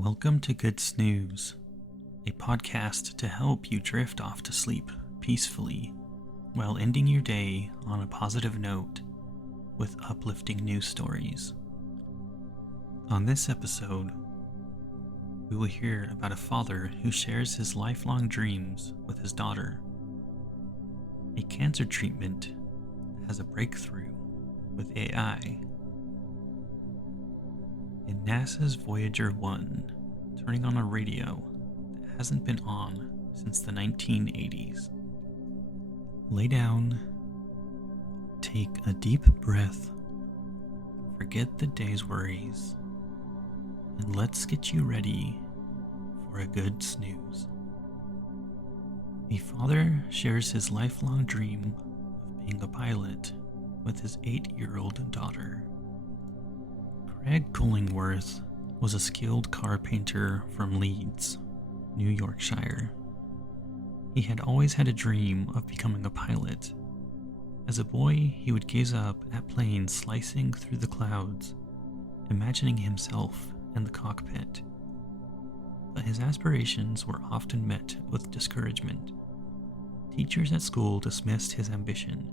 Welcome to Good Snooze, a podcast to help you drift off to sleep peacefully while ending your day on a positive note with uplifting news stories. On this episode, we will hear about a father who shares his lifelong dreams with his daughter, a cancer treatment that has a breakthrough with AI, and NASA's Voyager 1 turning on a radio that hasn't been on since the 1980s. Lay down, take a deep breath, forget the day's worries, and let's get you ready for a good snooze. A father shares his lifelong dream of being a pilot with his 8-year-old daughter. Craig Cullingworth was a skilled car painter from Leeds, New Yorkshire. He had always had a dream of becoming a pilot. As a boy, he would gaze up at planes slicing through the clouds, imagining himself in the cockpit. But his aspirations were often met with discouragement. Teachers at school dismissed his ambition,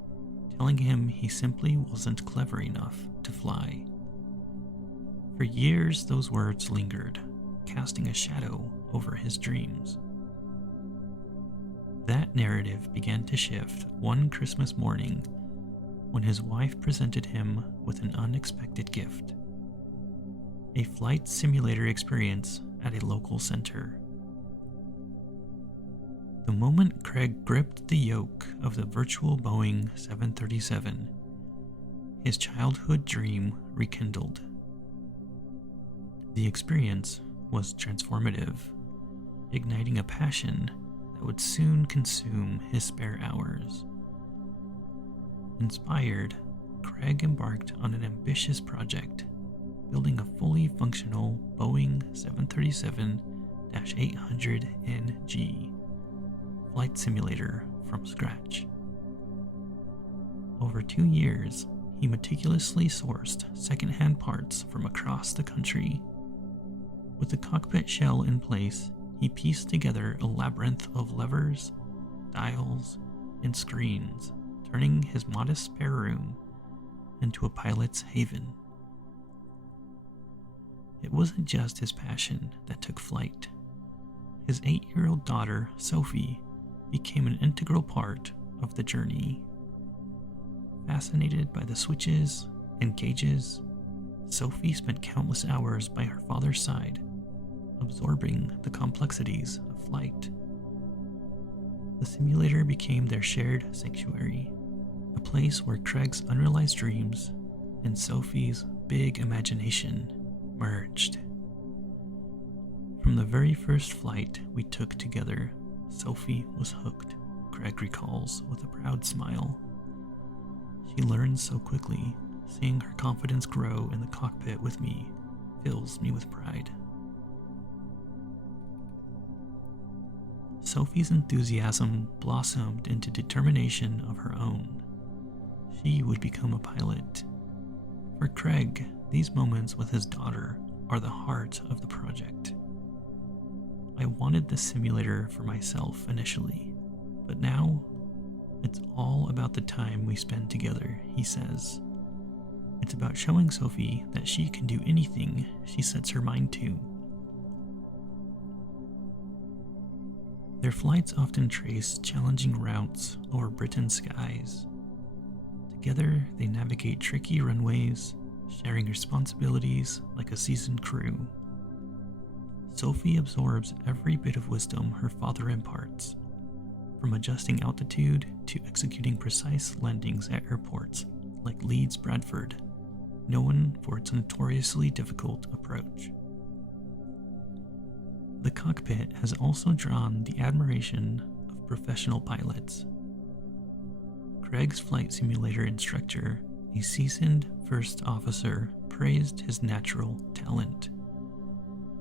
telling him he simply wasn't clever enough to fly. For years, those words lingered, casting a shadow over his dreams. That narrative began to shift one Christmas morning when his wife presented him with an unexpected gift: a flight simulator experience at a local center. The moment Craig gripped the yoke of the virtual Boeing 737, his childhood dream rekindled. The experience was transformative, igniting a passion that would soon consume his spare hours. Inspired, Craig embarked on an ambitious project, building a fully functional Boeing 737-800NG flight simulator from scratch. Over 2 years, he meticulously sourced second-hand parts from across the country. With the cockpit shell in place, he pieced together a labyrinth of levers, dials, and screens, turning his modest spare room into a pilot's haven. It wasn't just his passion that took flight. His 8-year-old daughter, Sophie, became an integral part of the journey. Fascinated by the switches and gauges, Sophie spent countless hours by her father's side, absorbing the complexities of flight. The simulator became their shared sanctuary, a place where Craig's unrealized dreams and Sophie's big imagination merged. From the very first flight we took together, Sophie was hooked, Craig recalls with a proud smile. She learned so quickly. Seeing her confidence grow in the cockpit with me fills me with pride. Sophie's enthusiasm blossomed into determination of her own. She would become a pilot. For Craig, these moments with his daughter are the heart of the project. I wanted the simulator for myself initially, but now it's all about the time we spend together, he says. It's about showing Sophie that she can do anything she sets her mind to. Their flights often trace challenging routes over Britain's skies. Together, they navigate tricky runways, sharing responsibilities like a seasoned crew. Sophie absorbs every bit of wisdom her father imparts, from adjusting altitude to executing precise landings at airports like Leeds Bradford, known for its notoriously difficult approach. The cockpit has also drawn the admiration of professional pilots. Craig's flight simulator instructor, a seasoned first officer, praised his natural talent.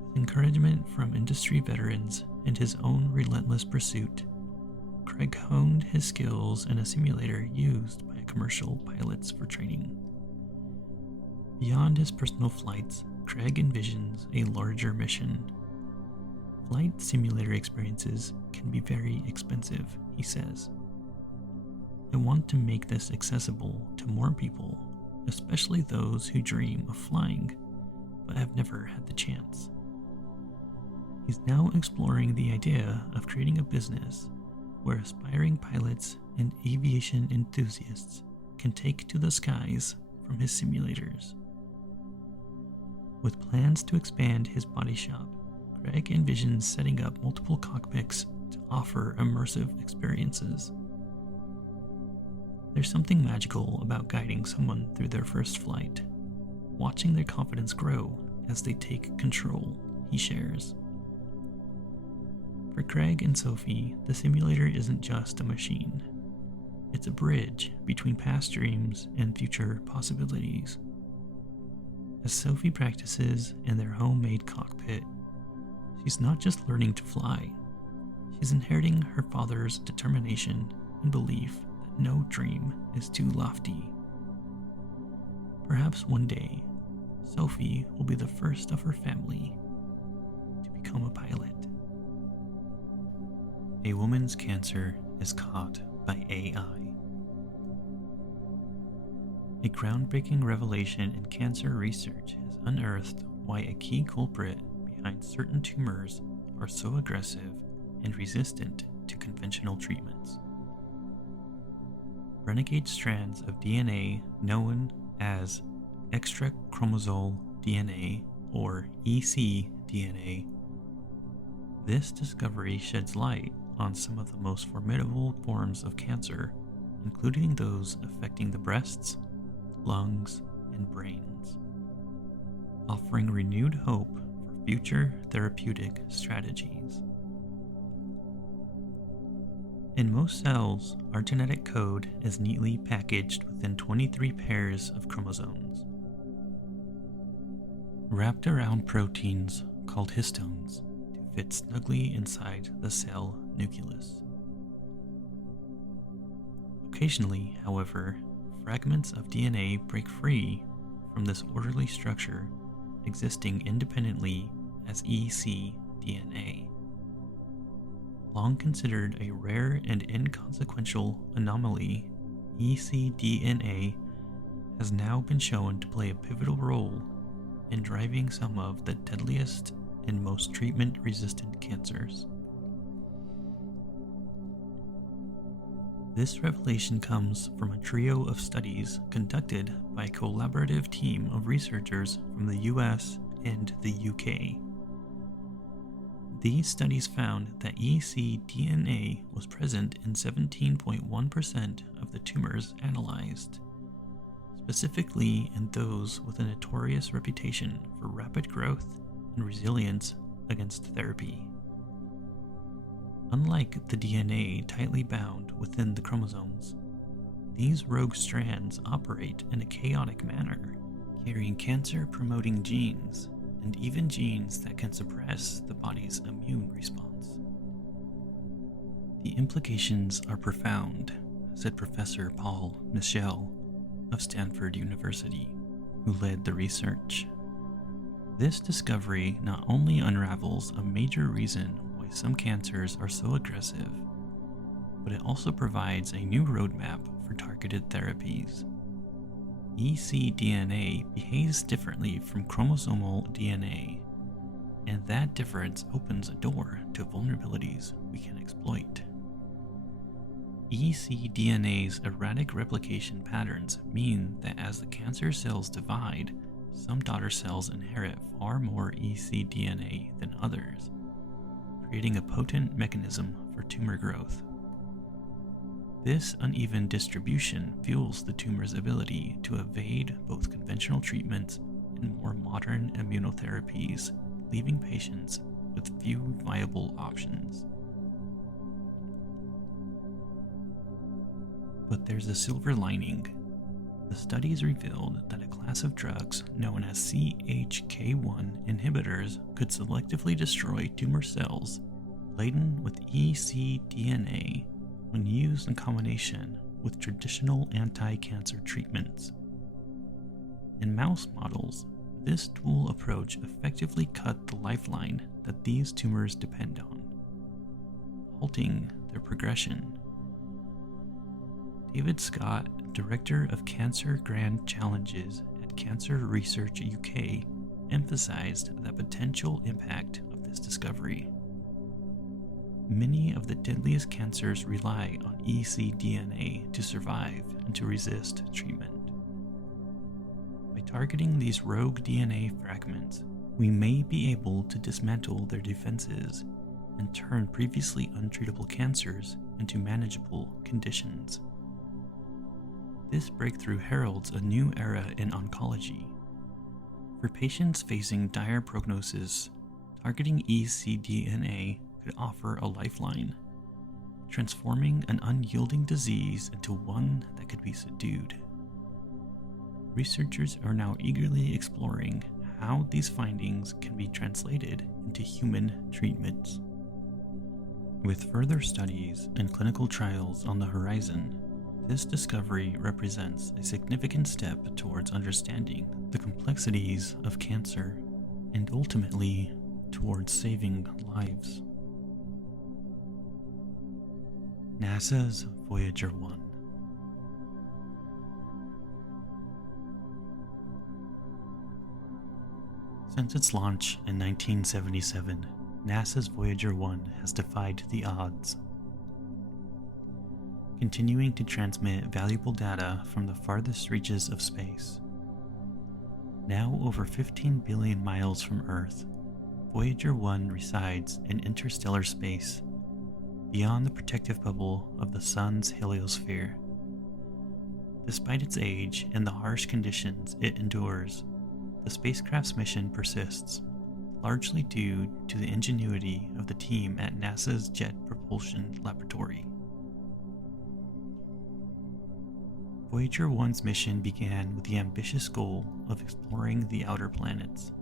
With encouragement from industry veterans and his own relentless pursuit, Craig honed his skills in a simulator used by commercial pilots for training. Beyond his personal flights, Craig envisions a larger mission. Flight simulator experiences can be very expensive, he says. I want to make this accessible to more people, especially those who dream of flying, but have never had the chance. He's now exploring the idea of creating a business where aspiring pilots and aviation enthusiasts can take to the skies from his simulators. With plans to expand his body shop, Craig envisions setting up multiple cockpits to offer immersive experiences. There's something magical about guiding someone through their first flight, watching their confidence grow as they take control, he shares. For Craig and Sophie, the simulator isn't just a machine. It's a bridge between past dreams and future possibilities. As Sophie practices in their homemade cockpit, she's not just learning to fly, she's inheriting her father's determination and belief that no dream is too lofty. Perhaps one day, Sophie will be the first of her family to become a pilot. A woman's cancer is caught by AI. A groundbreaking revelation in cancer research has unearthed why a key culprit behind certain tumors are so aggressive and resistant to conventional treatments. Renegade strands of DNA known as extrachromosal DNA or ecDNA. This discovery sheds light on some of the most formidable forms of cancer, including those affecting the breasts, lungs, and brains, offering renewed hope for future therapeutic strategies. In most cells, our genetic code is neatly packaged within 23 pairs of chromosomes, wrapped around proteins called histones to fit snugly inside the cell nucleus. Occasionally, however, fragments of DNA break free from this orderly structure, existing independently as ecDNA. Long considered a rare and inconsequential anomaly, ecDNA has now been shown to play a pivotal role in driving some of the deadliest and most treatment-resistant cancers. This revelation comes from a trio of studies conducted by a collaborative team of researchers from the US and the UK. These studies found that ecDNA was present in 17.1% of the tumors analyzed, specifically in those with a notorious reputation for rapid growth and resilience against therapy. Unlike the DNA tightly bound within the chromosomes, these rogue strands operate in a chaotic manner, carrying cancer-promoting genes and even genes that can suppress the body's immune response. The implications are profound, said Professor Paul Michel of Stanford University, who led the research. This discovery not only unravels a major reason why some cancers are so aggressive, but it also provides a new roadmap for targeted therapies. ecDNA behaves differently from chromosomal DNA, and that difference opens a door to vulnerabilities we can exploit. ecDNA's erratic replication patterns mean that as the cancer cells divide, some daughter cells inherit far more ecDNA than others, creating a potent mechanism for tumor growth. This uneven distribution fuels the tumor's ability to evade both conventional treatments and more modern immunotherapies, leaving patients with few viable options. But there's a silver lining. The studies revealed that a class of drugs known as CHK1 inhibitors could selectively destroy tumor cells laden with ecDNA when used in combination with traditional anti-cancer treatments. In mouse models, This dual approach effectively cut the lifeline that these tumors depend on, halting their progression. David Scott, Director of Cancer Grand Challenges at Cancer Research UK, emphasized the potential impact of this discovery. Many of the deadliest cancers rely on ecDNA to survive and to resist treatment. By targeting these rogue DNA fragments, we may be able to dismantle their defenses and turn previously untreatable cancers into manageable conditions. This breakthrough heralds a new era in oncology. For patients facing dire prognosis, targeting ecDNA could offer a lifeline, transforming an unyielding disease into one that could be subdued. Researchers are now eagerly exploring how these findings can be translated into human treatments. With further studies and clinical trials on the horizon, this discovery represents a significant step towards understanding the complexities of cancer and ultimately towards saving lives. NASA's Voyager 1. Since its launch in 1977, NASA's Voyager 1 has defied the odds, continuing to transmit valuable data from the farthest reaches of space. Now over 15 billion miles from Earth, Voyager 1 resides in interstellar space, beyond the protective bubble of the Sun's heliosphere. Despite its age and the harsh conditions it endures, the spacecraft's mission persists, largely due to the ingenuity of the team at NASA's Jet Propulsion Laboratory. Voyager 1's mission began with the ambitious goal of exploring the outer planets.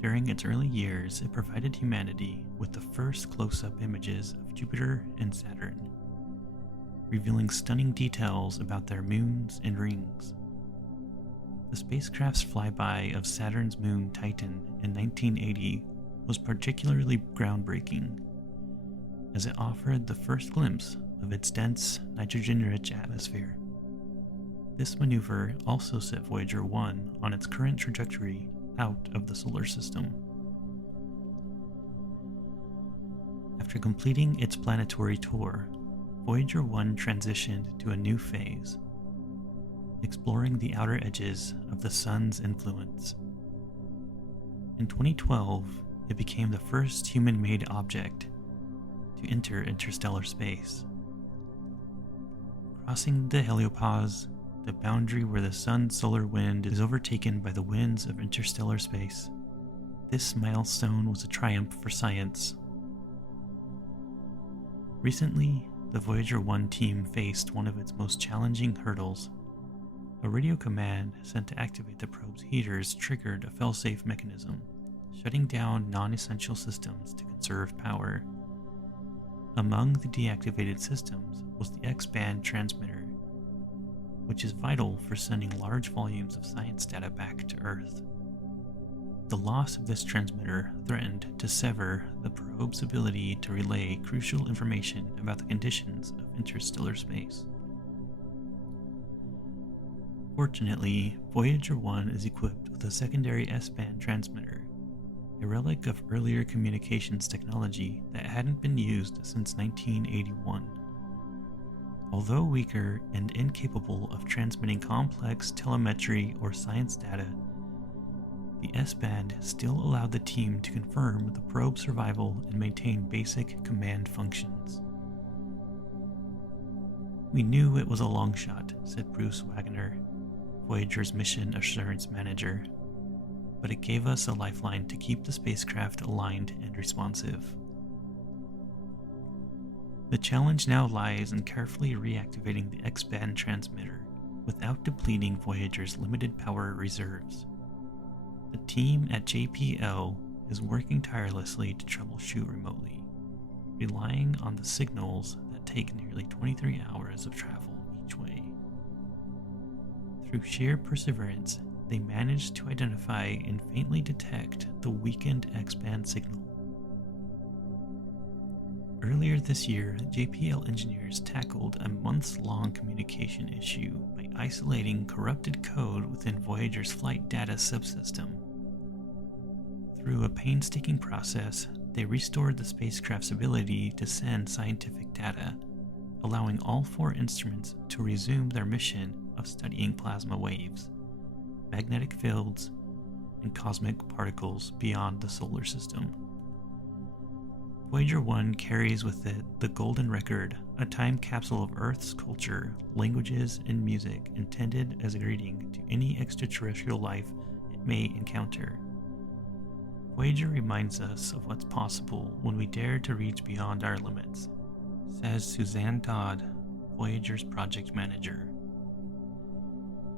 During its early years, it provided humanity with the first close-up images of Jupiter and Saturn, revealing stunning details about their moons and rings. The spacecraft's flyby of Saturn's moon Titan in 1980 was particularly groundbreaking, as it offered the first glimpse of its dense, nitrogen-rich atmosphere. This maneuver also set Voyager 1 on its current trajectory out of the solar system. After completing its planetary tour, Voyager 1 transitioned to a new phase, exploring the outer edges of the Sun's influence. In 2012, it became the first human-made object to enter interstellar space. Crossing the heliopause, the boundary where the Sun's solar wind is overtaken by the winds of interstellar space, this milestone was a triumph for science. Recently, the Voyager 1 team faced one of its most challenging hurdles. A radio command sent to activate the probe's heaters triggered a fail-safe mechanism, shutting down non-essential systems to conserve power. Among the deactivated systems was the X-band transmitter, which is vital for sending large volumes of science data back to Earth. The loss of this transmitter threatened to sever the probe's ability to relay crucial information about the conditions of interstellar space. Fortunately, Voyager 1 is equipped with a secondary S-band transmitter, a relic of earlier communications technology that hadn't been used since 1981. Although weaker and incapable of transmitting complex telemetry or science data, the S-band still allowed the team to confirm the probe's survival and maintain basic command functions. "We knew it was a long shot," said Bruce Wagner, Voyager's mission assurance manager, "but it gave us a lifeline to keep the spacecraft aligned and responsive." The challenge now lies in carefully reactivating the X-band transmitter without depleting Voyager's limited power reserves. The team at JPL is working tirelessly to troubleshoot remotely, relying on the signals that take nearly 23 hours of travel each way. Through sheer perseverance, they managed to identify and faintly detect the weakened X-band signal. Earlier this year, JPL engineers tackled a months-long communication issue by isolating corrupted code within Voyager's flight data subsystem. Through a painstaking process, they restored the spacecraft's ability to send scientific data, allowing all 4 instruments to resume their mission of studying plasma waves, magnetic fields, and cosmic particles beyond the solar system. Voyager 1 carries with it the Golden Record, a time capsule of Earth's culture, languages, and music intended as a greeting to any extraterrestrial life it may encounter. Voyager reminds us of what's possible when we dare to reach beyond our limits, says Suzanne Todd, Voyager's project manager.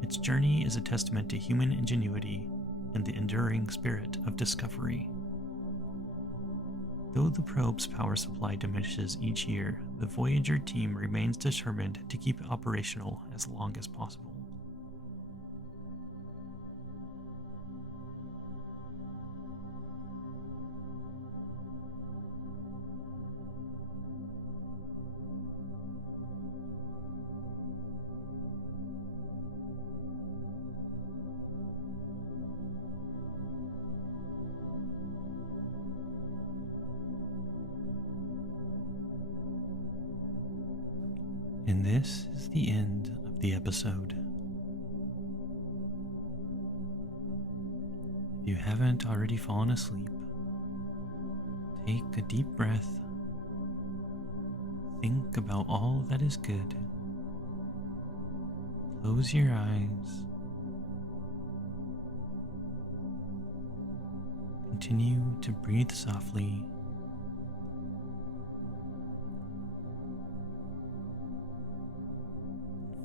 Its journey is a testament to human ingenuity and the enduring spirit of discovery. Though the probe's power supply diminishes each year, the Voyager team remains determined to keep it operational as long as possible. And this is the end of the episode. If you haven't already fallen asleep, take a deep breath, think about all that is good, close your eyes, continue to breathe softly.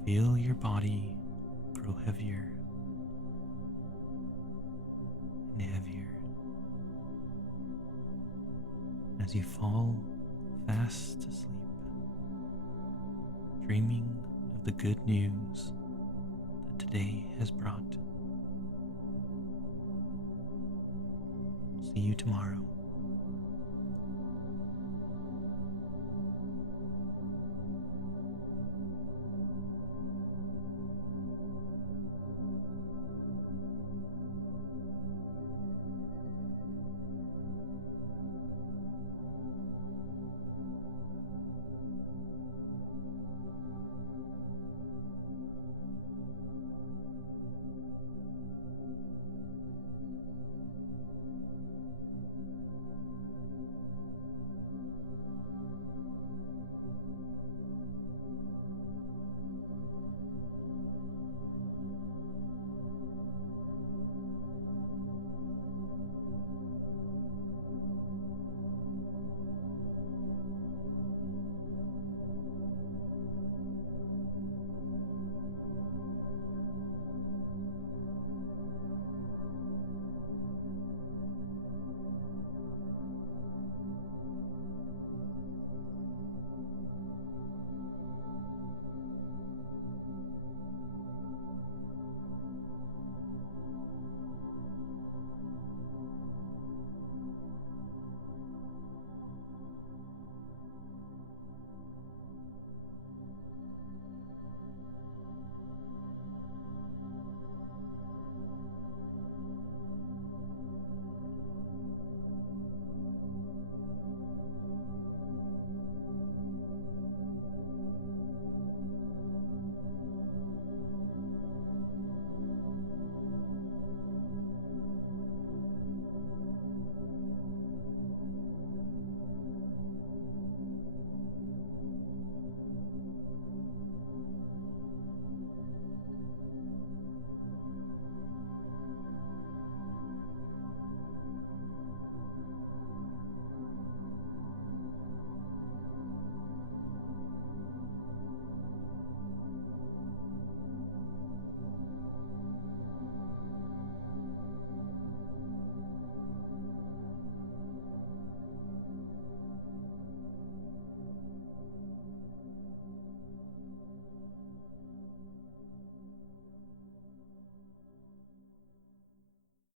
Feel your body grow heavier and heavier as you fall fast asleep, dreaming of the good news that today has brought. See you tomorrow.